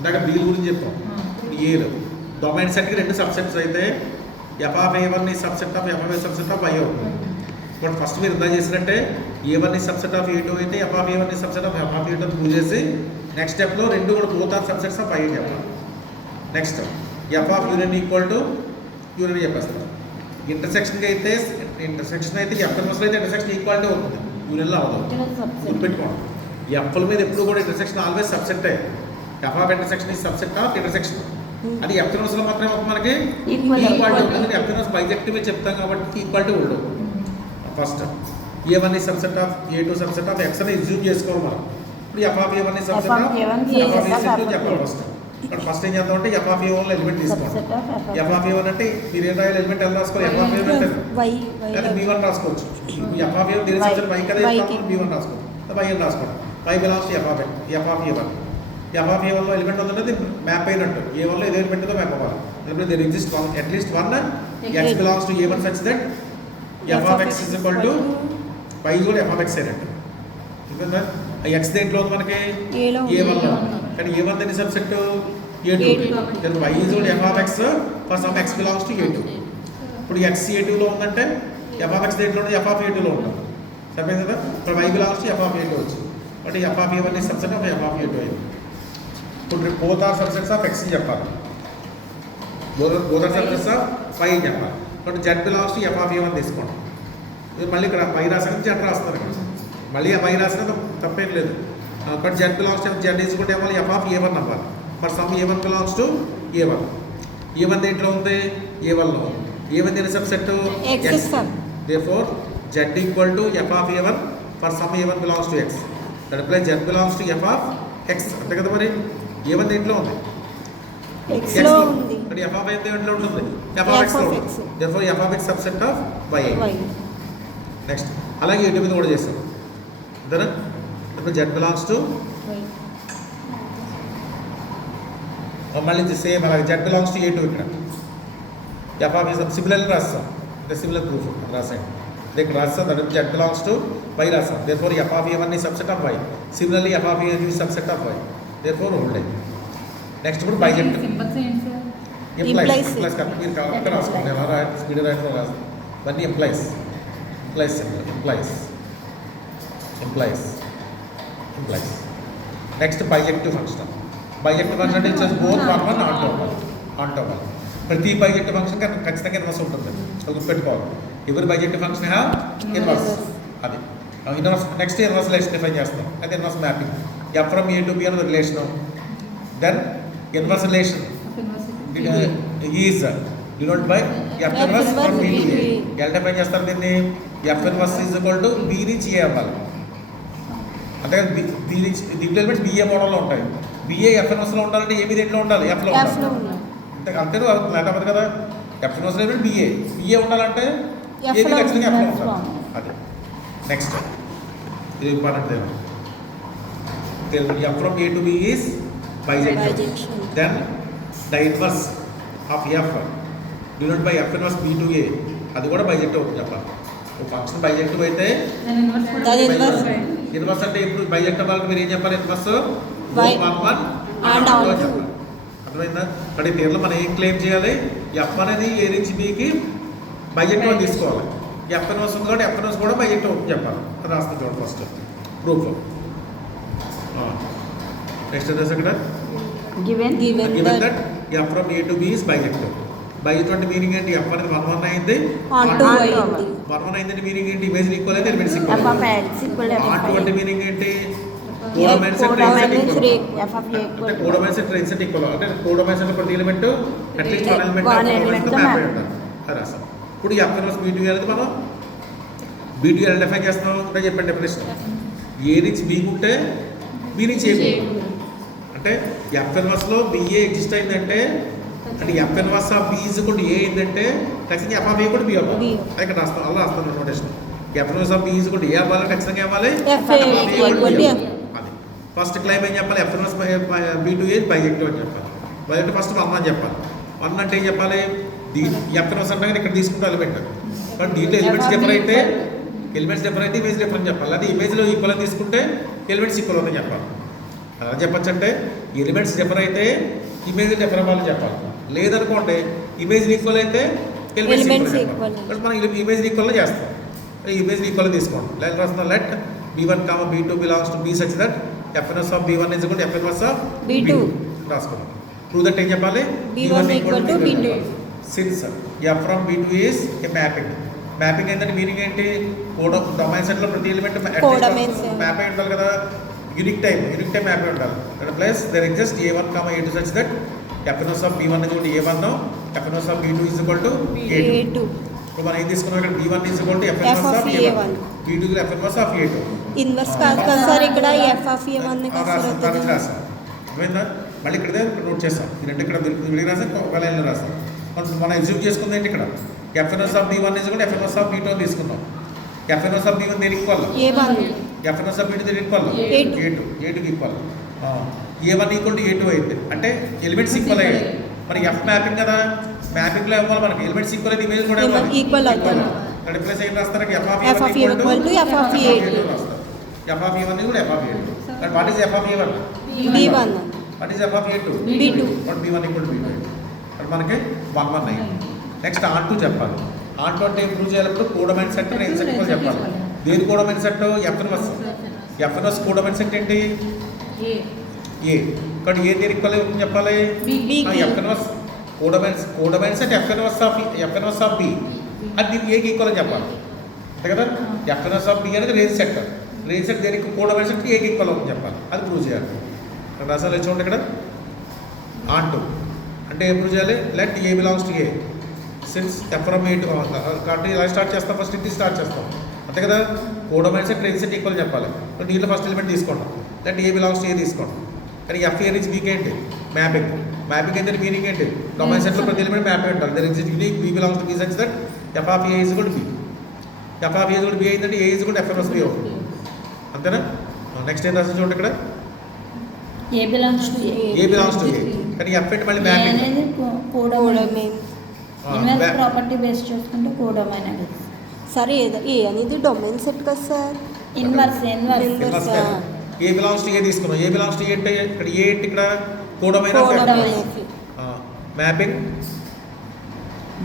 ఇందాక బీల్ గురించి చెప్పాం. ఏలు డొమైన్ సెట్కి 2 సబ్సెట్స్ అయితే FA1 ఈ subset of FA subset of I అవుతుంది. బట్ ఫస్ట్ మీరు ఇందా చేసినట్టే A1 ఈ సబ్సెట్ ఆఫ్ A2 అయితే FA1 ఈ సబ్సెట్ ఆఫ్ FA2 ప్రూవ్ చేసి నెక్స్ట్ స్టెప్లో 2 కూడా both are subsets of I చెప్పాలి. Next F(UN) equal to UN చెప్పేస్తారు. ఇంటర్సెక్షన్ అయితే F(1) అయితే ఇంటర్సెక్షన్ ఈక్వాలిటీ అవుతుంది, యూనియన్లో అవ్వదు. గుర్తుపెట్టుకోండి, ఎఫ్ల మీద ఎప్పుడు కూడా ఇంటర్సెక్షన్ ఆల్వేస్ సబ్సెట్టే. F intersection E subset of intersection. అది F(1)లో మాత్రమే మనకి ఈక్వాలిటీ ఉంటుంది. F(1) బైజెక్టివ్ చెప్తాం కాబట్టి ఈక్వాలిటీ ఉండదు. ఫస్ట్ A1 ఈ subset of A2 subset of X అని ఎగ్జ్యూమ్ చేసుకోవాలి మనం. ఇప్పుడు F(A1) ఈ సబ్సెట్ ఆఫ్ F(A2) చెప్పాలి ఫస్ట్. ఇక్కడ ఫస్ట్ ఏం చేద్దాం అంటే F(A1)లో ఎలిమెంట్ తీసుకోండి. F(A1) అంటే మీరు ఏం రాయాలి, ఎలిమెంట్ ఎలా రాసుకోవాలి? F(A1) అంటే లేదా B1 రాసుకోవచ్చు. F(A1) దీని సబ్సెట్ Y కదా, B1 రాసుకోవచ్చు, Y అని రాసుకోండి. Y belongs to F(A1). F(A1)లో ఎలిమెంట్ ఉందంటే మ్యాప్ అయినట్టు. A1లో ఏదో ఎలిమెంట్ ఉందో మ్యాప్ అవ్వాలి. ఇప్పుడు there exist at least one X belongs to A1 such that F(X) is equal to Y కూడా F(X) అయినట్టు. ఎందుకంటే X దేంట్లో ఉంది మనకి A1లో, కానీ A1 దేని subset A2. Y is equal to F(X) for some X belongs to A2. ఇప్పుడు X A2లో ఉందంటే F(X) దేంట్లో ఉంది? F(A2)లో ఉంటుంది. సరిపోయింది కదా. ఇప్పుడు Y belongs to F(A2) వచ్చింది, but F(A1) is subset of F(A2) అయింది. ఇప్పుడు both are subsets of X అని చెప్పాలి, both are subsets of Y అని చెప్పాలి. But Z belongs to F(A1) తీసుకోండి. మళ్ళీ ఇక్కడ Y రాసిన Z రాస్తారు ఇక్కడ, మళ్ళీ Y రాసిన తప్పేం లేదు. But Z belongs to Z is equal to F(A1) అవ్వాలి. For some A1 belongs to A1. A1 దేంట్లో ఉంది? A1లో. A1 దేని subset? X. Therefore Z equal to F(A1) for some A1 belongs to X. That implies Z belongs to F(X). అంతే కదా. మరి A1 దేంట్లో ఉంది? X లో ఉంది. మరి F(Y) దేంట్లో ఉంటుంది? F(X) లో ఉంది. Therefore F(X) subset of Y. Next అలాగే ఎటు మీద కూడా చేస్తాం. అంతేనా. ఇప్పుడు Z belongs to మళ్ళీ సేమ్ అలాగే Z belongs to A2. ఇక్కడ F(A) సిమిలర్లీ రాస్తాం, సిమిలర్ ప్రూఫ్ రాసాం. ఇక్కడ రాస్తాం that Z belongs to Y రాస్తాం. Therefore F(A1) is subset of Y. Similarly F(A2) is subset of Y. Therefore only. Next ఇప్పుడు bijective implies కదా. మీరు కరెక్ట్గా రాసుకోండి, ఎలా రాయండి, స్పీడ్ రాయడం రాస్తాం. ఇవన్నీ implies next bijective function. Bijective function అంటే it's both one on to one. ప్రతి బైజెక్టివ్ ఫంక్షన్ ఖచ్చితంగా ఇన్వర్స్ ఉంటుంది, గుర్తుపెట్టుకోవాలి. ఎవరి బైజెక్టివ్ ఫంక్షన్ హ్యావ్ ఇన్వర్స్. అది inverse. Next inverse relation define చేస్తాం, అయితే inverse mapping. F from A to B అనేది relation. Then inverse relation is denote by F inverse from B to A. ఎలా define చేస్తారు దీన్ని? F inverse is equal to B నుంచి A అవ్వాలి. అంతేకాదు B నుంచి దీంట్లో ఎలిమెంట్స్ BA మోడల్లో ఉంటాయి. BA F ఇన్వర్స్లో ఉండాలంటే ఏమి దేంట్లో ఉండాలి? Fలో ఉండాలి. అంతే లేకపోతే కదా. F ఇన్వర్స్లో ఎలిమెంట్ BA ఉండాలంటే ఏది ఖచ్చితంగా Fలో ఉండాలి. అదే నెక్స్ట్ ఇది important. F from A to B is bijection. Then the inverse of F denoted by F inverse B to A, అది కూడా బైజెక్టివ్ అవుతుంది చెప్పాలి. ఒక ఫంక్షన్ బైజెక్టివ్ అయితే ఇన్వర్స్ అంటే ఇప్పుడు బైజెక్టివ్ వాళ్ళకి మీరు ఏం చెప్పాలి? ఇన్వర్స్ 1 చెప్పాలి. అర్థమైందా? అంటే దీనిలో మనం ఏం క్లెయిమ్ చేయాలి? F అనేది A నుంచి Bకి బైజెక్టివ్ అని తీసుకోవాలి. F ఇన్వర్స్ ఉంది కాబట్టి F ఇన్వర్స్ కూడా బైజెక్టివ్ అవుతుంది చెప్పాలి. అది రాస్తుంది చూడండి ఫస్ట్ ప్రూఫ్. నెక్స్ట్ అడ్రస్ ఇక్కడ given that F from A to B is bijective. Bijective అంటే మీనింగ్ ఏంటి? F అనేది 1 అయింది, 1 అయింది మీనింగ్ ఏంటి? ఇమేజ్ ఈక్వల్ అయితే ఎలిమెంట్స్ ఈక్వల్. R2 అంటే మీనింగ్ ఏంటి? కోడొమైన్ సెట్ అంటే కోడొమైన్ సెట్ ఇన్సెట్ ఈక్వల్. అంటే కోడొమైన్ సెట్ ప్రతి ఎలిమెంట్ అట్లీస్ట్ వన్ ఎలిమెంట్ తో మ్యాప్ అయి ఉండాలి. అది రాస్తాం. ఇప్పుడు F inverse B to A అనేది మనం B to A డిఫైన్ చేస్తాం అంటే చెప్పండి డెఫినేషన్. A నుంచి B ఉంటే B నుంచి A అంటే F ఇన్వర్స్లో BA ఎగ్జిస్ట్ అయిందంటే అంటే F inverse of B is equal to A అయిందంటే ఖచ్చితంగా F ఆఫ్ A కూడా B అవ్వాలి. ఇక్కడ రాస్తాం, అలా రాస్తాను notation. F inverse of B is equal to A అవ్వాలి, ఖచ్చితంగా అవ్వాలి. అది ఫస్ట్ క్లైమ్ ఏం చెప్పాలి? F inverse B to A bijective అని చెప్పాలి. బైజెక్టివ్ ఫస్ట్ 1 అని చెప్పాలి. 1 అంటే ఏం చెప్పాలి? F ఇన్వర్స్ అంటే ఇక్కడ తీసుకుంటే ఎలిమెంట్, బట్ దీంట్లో ఎలిమెంట్స్ డిఫర్ అయితే ఇమేజ్ డిఫరెంట్ చెప్పాలి. అది ఇమేజ్లో ఈక్వల్ తీసుకుంటే ఎలిమెంట్స్ ఈక్వల్ అవుతాయి చెప్పాలి. అలా చెప్పచ్చు అంటే ఎలిమెంట్స్ డిఫర్ అయితే ఇమేజ్ డిఫర్ అవ్వాలని చెప్పాలి. లేదనుకోండి ఇమేజ్ ఈక్వల్ అయితే ఎలిమెంట్స్ ఈక్వల్ చెప్పాలి. మనం ఇమేజ్ ఈక్వల్ చేస్తాం. ఇమేజ్ ఈక్వల్ తీసుకోండి. లెట్ రాస్తాం let b1, b2 belongs to b such that fns of b1 is equal to fns of b2 రాసుకోండి. ప్రూవ్ దట్ ఏం చెప్పాలి? b1 equal to b2 since f from b2 is a mapping. Mapping ఏంటంటే meaning ఏంటి? Domain సెట్లో ప్రతి element map అయి ఉండాలి కదా. యూనిక్ టైం మ్యాప్ అయి ఉండాలి. Plus there exist a1, a2 such that fns of b1 is equal to a1 fns of b2 is equal to a2. ఇప్పుడు మనం ఏం తీసుకున్నాం ఇక్కడ b1 is equal to fns of a1 b2 is fns of a2. Inverse కాదు కదా sir, ఇక్కడ f of a1 ని రాసాం. అర్థమైందా? మళ్ళీ ఇక్కడ నోట్ చేస్తాం. ఈ రెండు ఇక్కడ విడిగా రాసాం, ఒక లైన్లో రాసాం. మనం ఎగ్జిక్యూట్ చేసుకుంది ఏంటి ఇక్కడ? fns of b1 is equal to fns of b2 అని తీసుకున్నాం. fns of b1 దేనికి ఈక్వల్? fns of b2 దేనికి equal? a2 equal. a1 equal to a2 అయితే అంటే ఎలిమెంట్స్ ఈక్వల్ అయ్యాయి. మరి f మ్యాపింగ్ కదా, మ్యాపింగ్లో ఇవ్వాలి మనకి ఎలిమెంట్స్ ఈక్వల్ అయితే ఇమేజ్ కూడా ఈక్వల్ అవుతుంది. ఇక్కడ ప్లస్ ఏం రాస్తారు? f of a1 equal to f of a2 రాస్తారు. f of a1 is equal to f of a2. But what is f of a1? b1. What is f of a2? b2. But b1 equal to b2. ఇక్కడ మనకి 1 1 9. Next ఆన్2 చెప్పాలి. ఆన్2 అంటే ఏం prove చేయాలప్పుడు codomain set range set కూడా చెప్పాలి. దేని codomain set? FNS codomain set ఏంటి? ఏ. ఇక్కడ ఏ దేనికి ఈక్వల్ చెప్పాలి? FNS codomain set FNS of B అది దీనికి ఏకి ఈక్వల్ అని చెప్పాలి. అంతే కదా. ఎఫ్ఎన్ఎస్ ఆఫ్ బి అనేది రేంజ్ సెట్ దేనికి కోడమైన సెట్ ఏకి ఈక్వల్ అని చెప్పాలి. అది ప్రూవ్ చేయాలి. ఇక్కడ అసలు చూడండి ఇక్కడ ఆన్2 అంటే ఏం ప్రూవ్ చేయాలి? Let A belongs to A since f from a to కాబట్టి ఇలా స్టార్ట్ చేస్తాం. ఫస్ట్ ఇది స్టార్ట్ చేస్తాం అంతే కదా. కోడమైన సెట్ రేంజ్ సెట్ ఈక్వల్ చెప్పాలి. దీంట్లో ఫస్ట్ ఎలిమెంట్ తీసుకోండి. లెట్ ఏ బిలాంగ్స్ టు ఏ తీసుకోండి. కానీ ఎఫ్ ఏ నుంచి బీకి ఏంటి? మ్యాపింగ్ ఏంటంటే మీనింగ్ ఏంటి? డొమైన్ సెట్లో ప్రతి ఎలిమెంట్ మ్యాప్ అయి ఉంటారు. There exist unique B belongs to B such that F of A is equal to B. F of A is equal to B అయిందంటే A is equal to FNS B అవుతుంది. అంతేనా. Next ఏం రాసి చూడండి ఇక్కడ ఏ belongs to ఏ కానీ F ఏంటి మళ్ళీ మ్యాపింగ్ ఇన్వర్స్ ప్రాపర్టీ బేస్ చూసుకుంటే కోడొమైన్ అనేది. సరే ఏ అనేది డొమైన్ సెట్ కదా sir. Inverse A belongs to A తీసుకున్నాం. ఏ బిలాంగ్స్ టు ఏ అంటే ఇక్కడ ఏ అంటే ఇక్కడ codomain of mapping.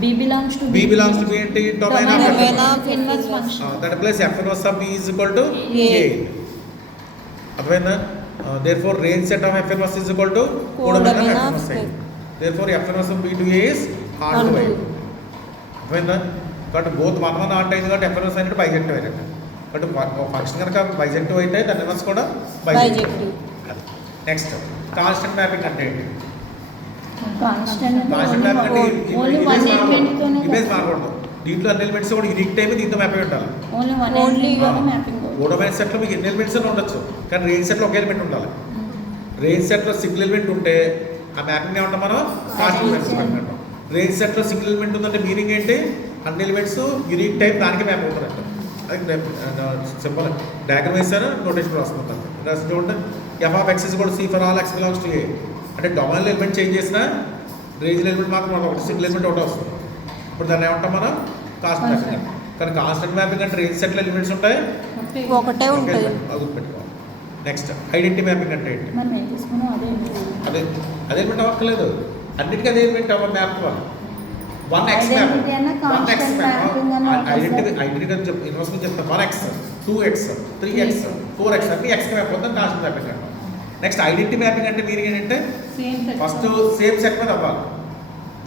B belongs to B ఏంటి? Domain of inverse function. That plus fns of b is equal to a. అర్థమైందా? therefore range set of fns is equal to codomain of fns. therefore fns of b to a is on to y. అర్థమైందా? కాబట్టి both 1 1 aunt అయింది కాబట్టి fns అనేది bijective అయినట్టు. కాబట్టి function కనుక bijective అయితే దాని ఇన్వర్స్ కూడా బైజెక్టివ్. నెక్స్ట్ కాన్స్టెంట్ మ్యాపింగ్ అంటే ఏంటి? కాన్స్టెంట్ మ్యాపింగ్ అంటే ఓన్లీ వన్ ఎలిమెంట్ తోనే ఇమేజ్ మారకూడదు. దీంట్లో అన్ని ఎలిమెంట్స్ కూడా యూనిక్ టైం దీంతో మ్యాప్ అయి ఉండాలి. Only one element mapping. Codomain సెట్లో మీకు ఎన్ని ఎలిమెంట్స్ ఉండొచ్చు కానీ రేంజ్ సెట్లో ఒక ఎలిమెంట్ ఉండాలి. రేంజ్ సెట్లో సింగిల్ ఎలిమెంట్ ఉంటే ఆ మ్యాపింగ్ ఏమంటాం మనం? కాన్స్టెంట్ మ్యాపింగ్ అంటాం. రేంజ్ సెట్లో సింగిల్ ఎలిమెంట్ ఉందంటే మీనింగ్ ఏంటి? అన్ని ఎలిమెంట్స్ యూనిక్ టైం దానికి మ్యాప్ అవుతారంట. అది సింపుల్ డయాగ్రమ్ వేసాను, నోటేషన్ వస్తుంది. రాసి చూడండి ఎఫ్ ఆఫ్ ఎక్స్ ఇస్ కూడా C for all X belongs to A. అంటే డొమైన్లో ఎలిమెంట్ చేంజ్ చేసినా రేంజ్లో ఎలిమెంట్ మాత్రం ఒకటి సింగిల్ ఎలిమెంట్ ఒకటి వస్తుంది. ఇప్పుడు దాన్ని ఏమంటాం మనం? Constant mapping. కానీ కాన్స్టెంట్ మ్యాపింగ్ అంటే రేంజ్ సెట్లో ఎలిమెంట్స్ ఉంటాయి ఒకటే ఉంటుంది. అది పెట్టుకోవాలి. నెక్స్ట్ ఐడెంటిటీ మ్యాపింగ్ అంటే ఏంటి? మనం ఏం తీసుకున్నాం అదే ఎలిమెంట్ అవ్వట్లేదు, అన్నిటికీ అదే ఎలిమెంట్ మ్యాప్ అవ్వాలి. 1x మ్యాప్, 1x ఐడెంటిటీ అని చెప్పి ఇన్వర్స్మెంట్ చెప్తాం. 1x 2x 3x 4x అన్ని x మ్యాప్ అవుతాం కాన్స్టెంట్ మ్యాపింగ్ అంటాం. నెక్స్ట్ ఐడెంటిటీ మ్యాపింగ్ అంటే మీరు ఏంటంటే ఫస్ట్ సేమ్ సెట్ మీద అవ్వాలి.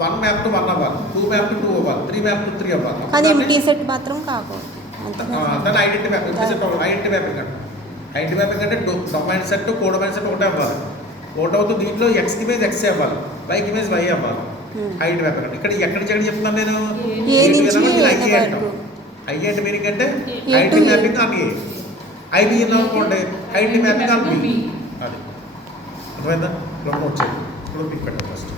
1 మ్యాప్ టు 1 అవ్వాలి, 2 మ్యాప్ టు 2 అవ్వాలి, 3 మ్యాప్ టు 3 అవ్వాలి. కానీ ఎంటీ సెట్ మాత్రం కాకూడదు. దాన్ని ఐడెంటిటీ మ్యాపింగ్ ఐడెంటిటీ మ్యాపింగ్ అంటే డొమైన్ సెట్ కోడొమైన్ సెట్ ఒకటే అవ్వాలి. ఒకటి అవుతుంది. దీంట్లో x ఇమేజ్ x అవ్వాలి, y ఇమేజ్ y అవ్వాలి. ఐడెంటిటీ మ్యాపింగ్ అంటే ఇక్కడ ఎక్కడి నుంచి చెప్తున్నాను నేను? ఐ అంటే మీనింగ్ అంటే identity mapping on A. I B అనుకోండి ఐడెంటిటీ మ్యాపింగ్ ఆన్ బి. అది అర్థమైందా? నోట్ చేయండి. ఇప్పుడు పిక్ పెట్టండి ఫస్ట్.